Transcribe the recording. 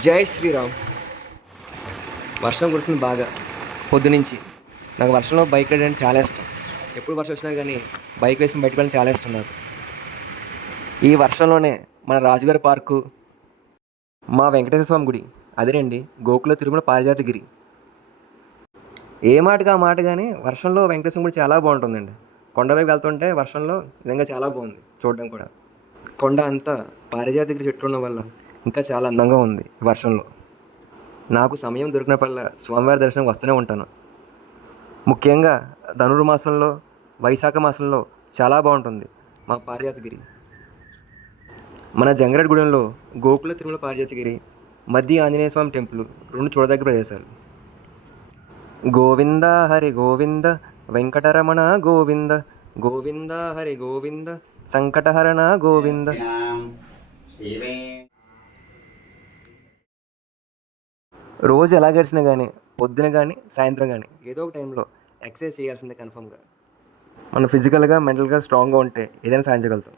జై శ్రీరామ్. వర్షం కురుస్తుంది బాగా పొద్దునుంచి. నాకు వర్షంలో బైక్ రైడ్ అంటే చాలా ఇష్టం. ఎప్పుడు వర్షం వచ్చినా కానీ బైక్ వేసుకుని బయటకు వెళ్ళడం చాలా ఇష్టం నాకు. ఈ వర్షంలోనే మన రాజుగారి పార్కు, మా వెంకటేశ్వర స్వామి గుడి, అదేనండి గోకుల తిరుమల పారిజాతగిరి. ఏ మాటగా మాట కానీ వర్షంలో వెంకటేశ్వర గుడి చాలా బాగుంటుందండి. కొండవైపు వెళ్తుంటే వర్షంలో నిజంగా చాలా బాగుంది చూడడం కూడా. కొండ అంతా పారిజాతగిరి చెట్లు ఉండడం వల్ల ఇంకా చాలా అందంగా ఉంది ఈ వర్షంలో. నాకు సమయం దొరికినప్పుడల్లా స్వామివారి దర్శనం వస్తూనే ఉంటాను. ముఖ్యంగా ధనుర్మాసంలో, వైశాఖ మాసంలో చాలా బాగుంటుంది మా పారిజాతగిరి. మన జంగారెడ్డిగూడెంలో గోకుల తిరుమల పారిజాతగిరి, మధ్య ఆంజనేయ స్వామి టెంపుల్ రెండు చూడదగ్గ ప్రదేశాలు. గోవింద హరి గోవింద వెంకటరమణ గోవింద, గోవింద హరి గోవింద సంకటహరణ గోవింద. రోజు ఎలా గడిచినా కానీ పొద్దున కానీ సాయంత్రం కానీ ఏదో ఒక టైంలో ఎక్సర్సైజ్ చేయాల్సిందే కన్ఫర్మ్గా. మనం ఫిజికల్గా మెంటల్గా స్ట్రాంగ్గా ఉంటే ఏదైనా సాధించగలుగుతాం.